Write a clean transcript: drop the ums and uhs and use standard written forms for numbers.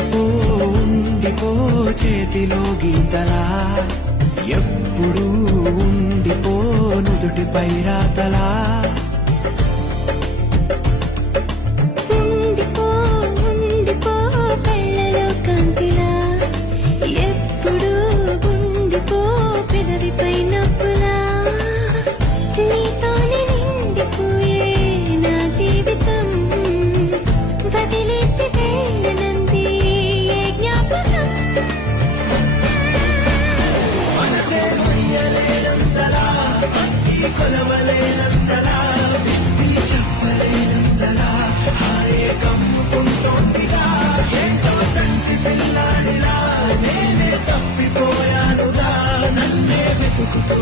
ఉండిపో ఉండిపో చేతిలో గీతలా ఎప్పుడు ఉండిపో నుదుటిపై రాతలా ఉండిపో ఉండిపో కళ్ళలో కాంతిలా ఎప్పుడు ఉండిపో పెదవిపై నవ్వులా నీతోనే నిండిపోయే నా జీవితం వదిలేసి వెళ్ళనంది ఏ జ్ఞాపకం మనసే మయ్యలేనంతలా ఈ కొలవలేనంతలా విప్పి చెప్పలేనంతలా హాయే కమ్ముకుంటోందిగా ఏంటో చంటి పిల్లాడిలా నేనే తప్పిపోయానుగా నన్నే వెతుకుతూ